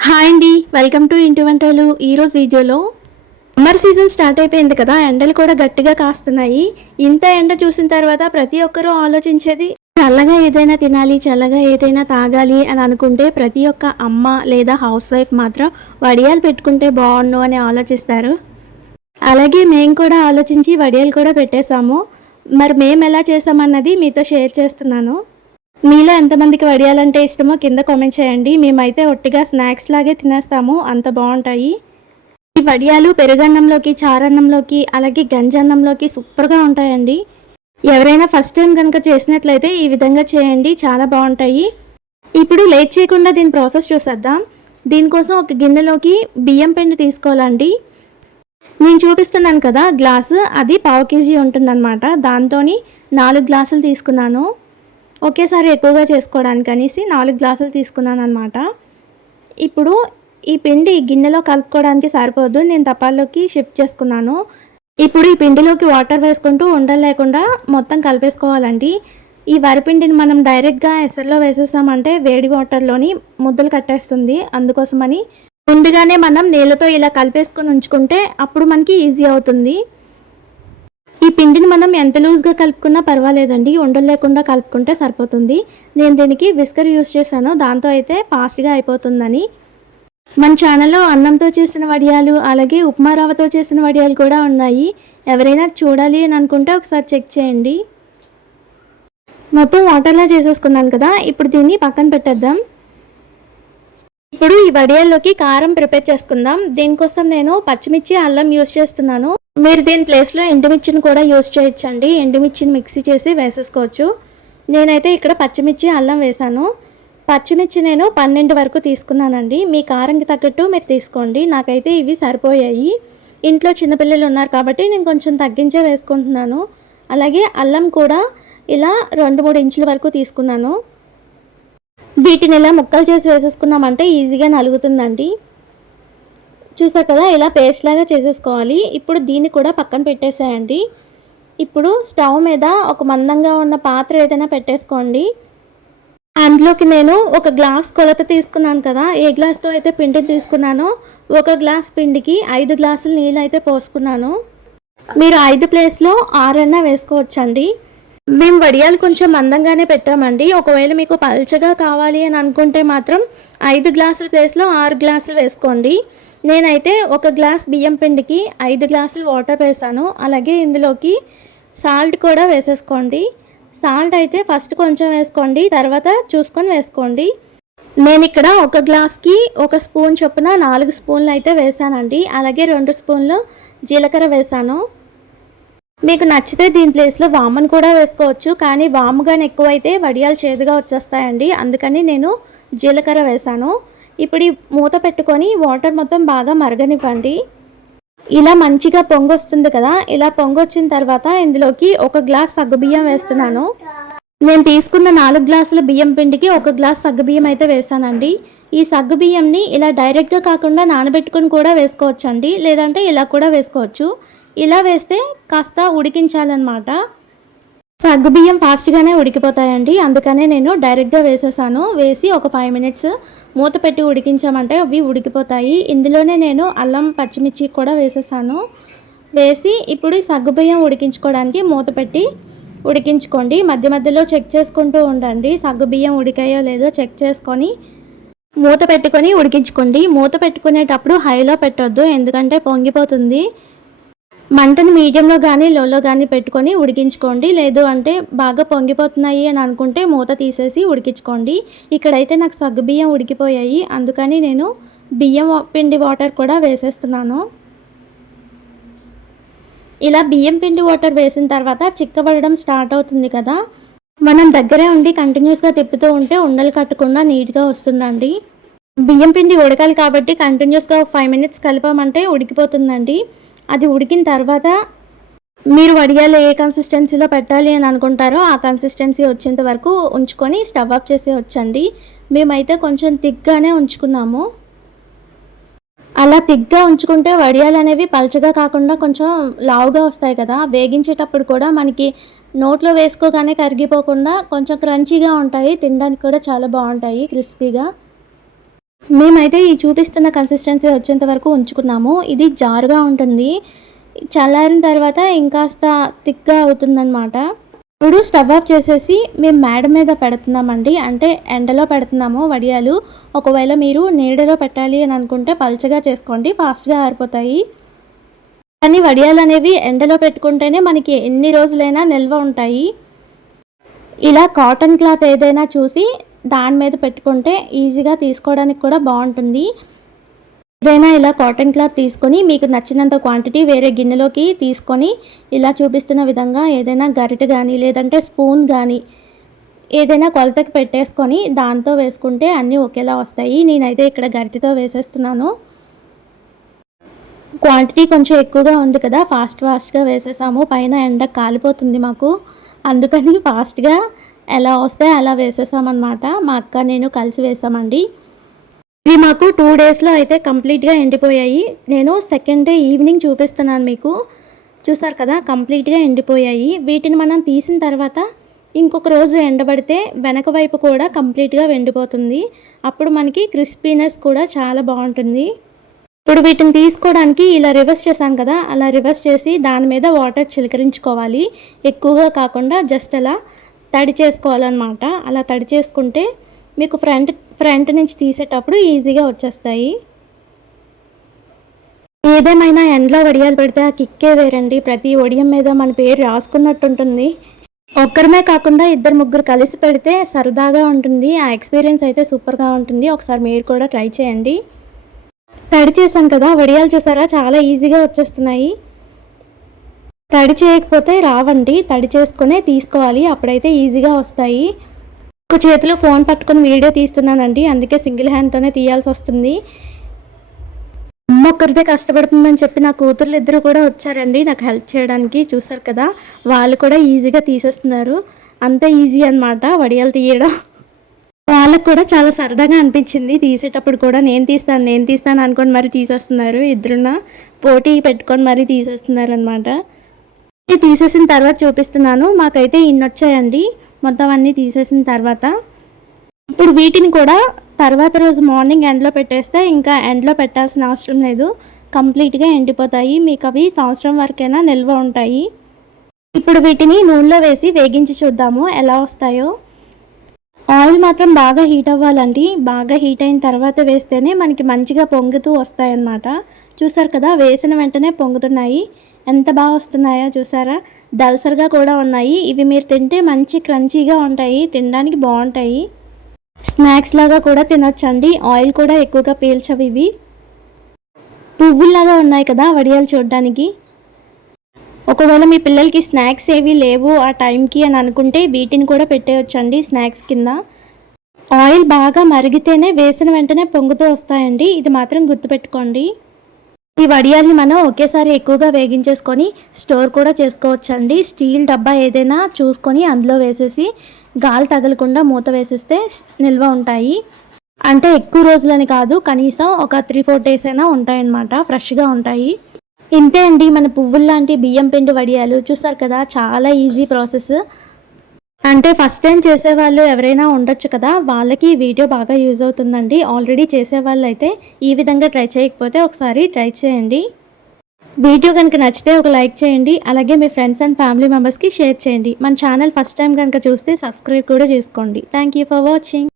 Hi అండి. Welcome to ఇంటి వంటలు. ఈరోజు వీడియోలో సమ్మర్ సీజన్ స్టార్ట్ అయిపోయింది కదా ఎండలు కూడా గట్టిగా కాస్తున్నాయి. ఇంత ఎండ చూసిన తర్వాత ప్రతి ఒక్కరూ ఆలోచించేది చల్లగా ఏదైనా తినాలి చల్లగా ఏదైనా తాగాలి అని అనుకుంటే ప్రతి ఒక్క అమ్మ లేదా హౌస్ వైఫ్ మాత్రం వడియాలు పెట్టుకుంటే బాగుండు అని ఆలోచిస్తారు. అలాగే మేము కూడా ఆలోచించి వడియాలు కూడా పెట్టేశాము. మరి మేము ఎలా చేసామన్నది మీతో షేర్ చేస్తున్నాను. మీలో ఎంతమందికి వడియాలంటే ఇష్టమో కింద కామెంట్ చేయండి. మేమైతే ఒట్టిగా స్నాక్స్ లాగే తినేస్తాము. అంత బాగుంటాయి. ఈ వడియాలు పెరుగన్నంలోకి చారన్నంలోకి అలాగే గంజన్నంలోకి సూపర్గా ఉంటాయండి. ఎవరైనా ఫస్ట్ టైం కనుక చేసినట్లయితే ఈ విధంగా చేయండి. చాలా బాగుంటాయి. ఇప్పుడు లేట్ చేయకుండా దీని ప్రాసెస్ చూసేద్దాం. దీనికోసం ఒక గిన్నెలోకి బియ్యం పిండి తీసుకోవాలండి. నేను చూపిస్తున్నాను కదా గ్లాసు. అది పావు కేజీ ఉంటుందన్నమాట. దాంతో నాలుగు గ్లాసులు తీసుకున్నాను. ఒకేసారి ఎక్కువగా చేసుకోవడానికి అనేసి నాలుగు గ్లాసులు తీసుకున్నాను అనమాట ఇప్పుడు ఈ పిండి గిన్నెలో కలుపుకోవడానికి సరిపోదు నేను తపాల్లోకి షిఫ్ట్ చేసుకున్నాను. ఇప్పుడు ఈ పిండిలోకి వాటర్ వేసుకుంటూ ఉండలు లేకుండా మొత్తం కలిపేసుకోవాలండి. ఈ వరిపిండిని మనం డైరెక్ట్గా ఎసర్లో వేసేసామంటే వేడి వాటర్లోని ముద్దలు కట్టేస్తుంది. అందుకోసమని ముందుగానే మనం నీళ్ళతో ఇలా కలిపేసుకొని ఉంచుకుంటే అప్పుడు మనకి ఈజీ అవుతుంది. ఈ పిండిని మనం ఎంత లూజ్గా కలుపుకున్నా పర్వాలేదండి. ఉండలు లేకుండా కలుపుకుంటే సరిపోతుంది. నేను దీనికి విస్కర్ యూస్ చేశాను. దాంతో అయితే ఫాస్ట్గా అయిపోతుందని. మన ఛానల్లో అన్నంతో చేసిన వడియాలు అలాగే ఉప్మా రవ్వతో చేసిన వడియాలు కూడా ఉన్నాయి. ఎవరైనా చూడాలి అని అనుకుంటే ఒకసారి చెక్ చేయండి. మొత్తం వాటర్లా చేసేసుకున్నాను కదా. ఇప్పుడు దీన్ని పక్కన పెట్టేద్దాం. ఇప్పుడు ఈ వడియాల్లోకి కారం ప్రిపేర్ చేసుకుందాం. దీనికోసం నేను పచ్చిమిర్చి అల్లం యూస్ చేస్తున్నాను. మీరు దీని ప్లేస్లో ఎండుమిర్చిని కూడా యూస్ చేయొచ్చండి. ఎండుమిర్చిని మిక్సీ చేసి వేసేసుకోవచ్చు. నేనైతే ఇక్కడ పచ్చిమిర్చి అల్లం వేశాను. పచ్చిమిర్చి నేను పన్నెండు వరకు తీసుకున్నానండి. మీ కారంకి తగ్గట్టు మీరు తీసుకోండి. నాకైతే ఇవి సరిపోయాయి. ఇంట్లో చిన్నపిల్లలు ఉన్నారు కాబట్టి నేను కొంచెం తగ్గించే వేసుకుంటున్నాను. అలాగే అల్లం కూడా ఇలా రెండు మూడు ఇంచుల వరకు తీసుకున్నాను. వీటిని ఇలా ముక్కలు చేసి వేసేసుకున్నామంటే ఈజీగా నలుగుతుందండి చూసా కదా ఇలా పేస్ట్ లాగా చేసేసుకోవాలి. ఇప్పుడు దీన్ని కూడా పక్కన పెట్టేసేయండి. ఇప్పుడు స్టవ్ మీద ఒక మందంగా ఉన్న పాత్ర ఏదైనా పెట్టేసుకోండి. అందులోకి నేను ఒక గ్లాస్ కొలత తీసుకున్నాను కదా ఏ గ్లాస్తో అయితే పిండిని తీసుకున్నానో ఒక గ్లాస్ పిండికి ఐదు గ్లాసులు నీళ్ళు అయితే పోసుకున్నాను. మీరు ఐదు ప్లేస్లో ఆరన్నా వేసుకోవచ్చండి. మేము వడియాలు కొంచెం మందంగానే పెట్టామండి. ఒకవేళ మీకు పల్చగా కావాలి అని అనుకుంటే మాత్రం ఐదు గ్లాసుల ప్లేస్లో ఆరు గ్లాసులు వేసుకోండి. నేనైతే ఒక గ్లాస్ బియ్యం పిండికి ఐదు గ్లాసులు వాటర్ వేసాను. అలాగే ఇందులోకి సాల్ట్ కూడా వేసేసుకోండి. సాల్ట్ అయితే ఫస్ట్ కొంచెం వేసుకోండి తర్వాత చూసుకొని వేసుకోండి. నేను ఇక్కడ ఒక గ్లాస్కి ఒక స్పూన్ చొప్పున నాలుగు స్పూన్లు అయితే వేసానండి. అలాగే రెండు స్పూన్లు జీలకర్ర వేసాను. మీకు నచ్చితే దీని ప్లేస్లో వామన్ కూడా వేసుకోవచ్చు కానీ వాముగానే ఎక్కువైతే వడియాలు చేదుగా వచ్చేస్తాయండి. అందుకని నేను జీలకర్ర వేసాను. ఇప్పుడు ఈ మూత పెట్టుకొని వాటర్ మొత్తం బాగా మరగనివ్వండి. ఇలా మంచిగా పొంగొస్తుంది కదా ఇలా పొంగొచ్చిన తర్వాత ఇందులోకి ఒక గ్లాస్ సగ్గుబియ్యం వేస్తున్నాను. నేను తీసుకున్న నాలుగు గ్లాసుల బియ్యం పిండికి ఒక గ్లాస్ సగ్గుబియ్యం అయితే వేసానండి ఈ సగ్గుబియ్యంని ఇలా డైరెక్ట్గా కాకుండా నానబెట్టుకొని కూడా వేసుకోవచ్చండి లేదంటే ఇలా కూడా వేసుకోవచ్చు. ఇలా వేస్తే కాస్త ఉడికించాలన్నమాట. సగ్గుబియ్యం ఫాస్ట్గానే ఉడికిపోతాయండి అందుకనే నేను డైరెక్ట్గా వేసేసాను. వేసి ఒక ఫైవ్ మినిట్స్ మూత పెట్టి ఉడికించామంటే అవి ఉడికిపోతాయి. ఇందులోనే నేను అల్లం పచ్చిమిర్చి కూడా వేసేసాను. వేసి ఇప్పుడు ఈ సగ్గుబియ్యం ఉడికించుకోవడానికి మూత పెట్టి ఉడికించుకోండి. మధ్య మధ్యలో చెక్ చేసుకుంటూ ఉండండి. సగ్గుబియ్యం ఉడికాయో లేదో చెక్ చేసుకొని మూత పెట్టుకొని ఉడికించుకోండి. మూత పెట్టుకునేటప్పుడు హైలో పెట్టొద్దు ఎందుకంటే పొంగిపోతుంది. మంటను మీడియంలో కానీ లోలో కానీ పెట్టుకొని ఉడికించుకోండి. లేదు అంటే బాగా పొంగిపోతున్నాయి అని అనుకుంటే మూత తీసేసి ఉడికించుకోండి. ఇక్కడైతే నాకు సగ్గు బియ్యం ఉడికిపోయాయి. అందుకని నేను బియ్యం పిండి వాటర్ కూడా వేసేస్తున్నాను. ఇలా బియ్యం పిండి వాటర్ వేసిన తర్వాత చిక్కబడడం స్టార్ట్ అవుతుంది కదా. మనం దగ్గరే ఉండి కంటిన్యూస్గా తిప్పుతూ ఉంటే ఉండలు కట్టకుండా నీట్గా వస్తుందండి. బియ్యం పిండి ఉడకాలి కాబట్టి కంటిన్యూస్గా ఫైవ్ మినిట్స్ కలిపామంటే ఉడికిపోతుందండి. అది ఉడికిన తర్వాత మీరు వడియాలు ఏ కన్సిస్టెన్సీలో పెట్టాలి అని అనుకుంటారో ఆ కన్సిస్టెన్సీ వచ్చేంత వరకు ఉంచుకొని స్టవ్ ఆఫ్ చేసి వచ్చండి. మేమైతే కొంచెం థిక్గానే ఉంచుకున్నాము. అలా థిక్గా ఉంచుకుంటే వడియాలు అనేవి పలచగా కాకుండా కొంచెం లావుగా వస్తాయి కదా. వేగించేటప్పుడు కూడా మనకి నోట్లో వేసుకోగానే కరిగిపోకుండా కొంచెం క్రంచీగా ఉంటాయి. తినడానికి కూడా చాలా బాగుంటాయి క్రిస్పీగా మేమైతే ఈ చూపిస్తున్న కన్సిస్టెన్సీ వచ్చేంత వరకు ఉంచుకున్నాము. ఇది జారుగా ఉంటుంది. చల్లారిన తర్వాత ఇంకాస్త థిక్గా అవుతుందన్నమాట. ఇప్పుడు స్టవ్ ఆఫ్ చేసేసి మేము మేడ మీద పెడుతున్నామండి. అంటే ఎండలో పెడుతున్నాము వడియాలు. ఒకవేళ మీరు నీడలో పెట్టాలి అని అనుకుంటే పల్చగా చేసుకోండి. ఫాస్ట్గా ఆరిపోతాయి. కానీ వడియాలు అనేవి ఎండలో పెట్టుకుంటేనే మనకి ఎన్ని రోజులైనా నిల్వ ఉంటాయి. ఇలా కాటన్ క్లాత్ ఏదైనా చూసి దాని మీద పెట్టుకుంటే ఈజీగా తీసుకోవడానికి కూడా బాగుంటుంది. ఏదైనా ఇలా కాటన్ క్లాత్ తీసుకొని మీకు నచ్చినంత క్వాంటిటీ వేరే గిన్నెలోకి తీసుకొని ఇలా చూపిస్తున్న విధంగా ఏదైనా గరిటె కానీ లేదంటే స్పూన్ కానీ ఏదైనా కొలతకి పెట్టేసుకొని దాంతో వేసుకుంటే అన్నీ ఒకేలా వస్తాయి. నేనైతే ఇక్కడ గరిటతో వేసేస్తున్నాను. క్వాంటిటీ కొంచెం ఎక్కువగా ఉంది కదా ఫాస్ట్ ఫాస్ట్గా వేసేసాము. పైన ఎండ కాలిపోతుంది మాకు. అందుకని ఫాస్ట్గా ఎలా వస్తే అలా వేసేసామన్నమాట. మా అక్క నేను కలిసి వేసామండి. ఇవి మాకు టూ డేస్లో అయితే కంప్లీట్గా ఎండిపోయాయి. నేను సెకండ్ డే ఈవినింగ్ చూపిస్తున్నాను మీకు. చూసారు కదా కంప్లీట్గా ఎండిపోయాయి. వీటిని మనం తీసిన తర్వాత ఇంకొక రోజు ఎండబడితే వెనక వైపు కూడా కంప్లీట్గా ఎండిపోతుంది అప్పుడు మనకి క్రిస్పీనెస్ కూడా చాలా బాగుంటుంది. ఇప్పుడు వీటిని తీసుకోవడానికి ఇలా రివర్స్ చేశాం కదా అలా రివర్స్ చేసి దాని మీద వాటర్ చిలకరించుకోవాలి. ఎక్కువగా కాకుండా జస్ట్ అలా తడి చేసుకోవాలన్నమాట. అలా తడి చేసుకుంటే మీకు ఫ్రంట్ ఫ్రంట్ నుంచి తీసేటప్పుడు ఈజీగా వచ్చేస్తాయి. ఏదేమైనా ఎండలో వడియాలు పెడితే ఆ కిక్కే వేరండి. ప్రతి వడియం మీద మన పేరు రాసుకున్నట్టు ఉంటుంది. ఒక్కరమే కాకుండా ఇద్దరు ముగ్గురు కలిసి పెడితే సరదాగా ఉంటుంది. ఆ ఎక్స్పీరియన్స్ అయితే సూపర్గా ఉంటుంది. ఒకసారి మీరు కూడా ట్రై చేయండి. తడి చేశాం కదా వడియాలు చూసారా? చాలా ఈజీగా వచ్చేస్తున్నాయి. తడి చేయకపోతే రావండి తడి చేసుకునే తీసుకోవాలి అప్పుడైతే ఈజీగా వస్తాయి. ఒక చేతిలో ఫోన్ పట్టుకొని వీడియో తీస్తున్నానండి అందుకే సింగిల్ హ్యాండ్తోనే తీయాల్సి వస్తుంది. అమ్మ ఒక్కరిదే కష్టపడుతుందని చెప్పి నా కూతుర్లు ఇద్దరు కూడా వచ్చారండి నాకు హెల్ప్ చేయడానికి చూసారు కదా వాళ్ళు కూడా ఈజీగా తీసేస్తున్నారు. అంత ఈజీ అనమాట వడియాలు తీయడం. వాళ్ళకు కూడా చాలా సరదాగా అనిపించింది తీసేటప్పుడు కూడా నేను తీస్తాను నేను తీస్తాను అనుకొని మరీ తీసేస్తున్నారు ఇద్దరున్న పోటీ పెట్టుకొని మరీ తీసేస్తున్నారు అనమాట ఇది తీసేసిన తర్వాత చూపిస్తున్నాను. మాకైతే ఇన్ని వచ్చాయండి మొత్తం అన్నీ తీసేసిన తర్వాత. ఇప్పుడు వీటిని కూడా తర్వాత రోజు మార్నింగ్ ఎండ్లో పెట్టేస్తే ఇంకా ఎండ్లో పెట్టాల్సిన అవసరం లేదు. కంప్లీట్గా ఎండిపోతాయి. మీకు అవి సంవత్సరం వరకైనా నిల్వ ఉంటాయి. ఇప్పుడు వీటిని నూనెలో వేసి వేగించి చూద్దాము ఎలా వస్తాయో. ఆయిల్ మాత్రం బాగా హీట్ అవ్వాలండి. బాగా హీట్ అయిన తర్వాత వేస్తేనే మనకి మంచిగా పొంగుతూ వస్తాయన్నమాట. చూసారు కదా? వేసిన వెంటనే పొంగుతున్నాయి. ఎంత బాగా వస్తున్నాయో చూసారా? దలసరిగా కూడా ఉన్నాయి. ఇవి మీరు తింటే మంచి క్రంచీగా ఉంటాయి. తినడానికి బాగుంటాయి. స్నాక్స్ లాగా కూడా తినొచ్చండి. ఆయిల్ కూడా ఎక్కువగా పీల్చవు ఇవి. పువ్వుల్లాగా ఉన్నాయి కదా వడియాలు చూడడానికి. ఒకవేళ మీ పిల్లలకి స్నాక్స్ ఏవి లేవు ఆ టైంకి అని అనుకుంటే వీటిని కూడా పెట్టేయొచ్చండి స్నాక్స్ కింద. ఆయిల్ బాగా మరిగితేనే వేసిన వెంటనే పొంగుతూ వస్తాయండి. ఇది మాత్రం గుర్తుపెట్టుకోండి. ఈ వడియాల్ని మనం ఒకేసారి ఎక్కువగా వేగించేసుకొని స్టోర్ కూడా చేసుకోవచ్చండి. స్టీల్ డబ్బా ఏదైనా చూసుకొని అందులో వేసేసి గాలి తగలకుండా మూత వేసేస్తే నిల్వ ఉంటాయి. అంటే ఎక్కువ రోజులని కాదు కనీసం ఒక త్రీ ఫోర్ డేస్ అయినా ఉంటాయన్నమాట ఫ్రెష్గా ఉంటాయి. ఇంతే అండి మన పువ్వుల్లాంటి బియ్యం పిండి వడియాలు. చూసారు కదా చాలా ఈజీ ప్రాసెస్. అంటే ఫస్ట్ టైం చేసేవాళ్ళు ఎవరైనా ఉండొచ్చు కదా వాళ్ళకి ఈ వీడియో బాగా యూజ్ అవుతుందండి. ఆల్రెడీ చేసేవాళ్ళు అయితే ఈ విధంగా ట్రై చేయకపోతే ఒకసారి ట్రై చేయండి. వీడియో కనుక నచ్చితే ఒక లైక్ చేయండి అలాగే మీ ఫ్రెండ్స్ అండ్ ఫ్యామిలీ మెంబర్స్కి షేర్ చేయండి. మన ఛానల్ ఫస్ట్ టైం కనుక చూస్తే సబ్స్క్రైబ్ కూడా చేసుకోండి. Thank you for watching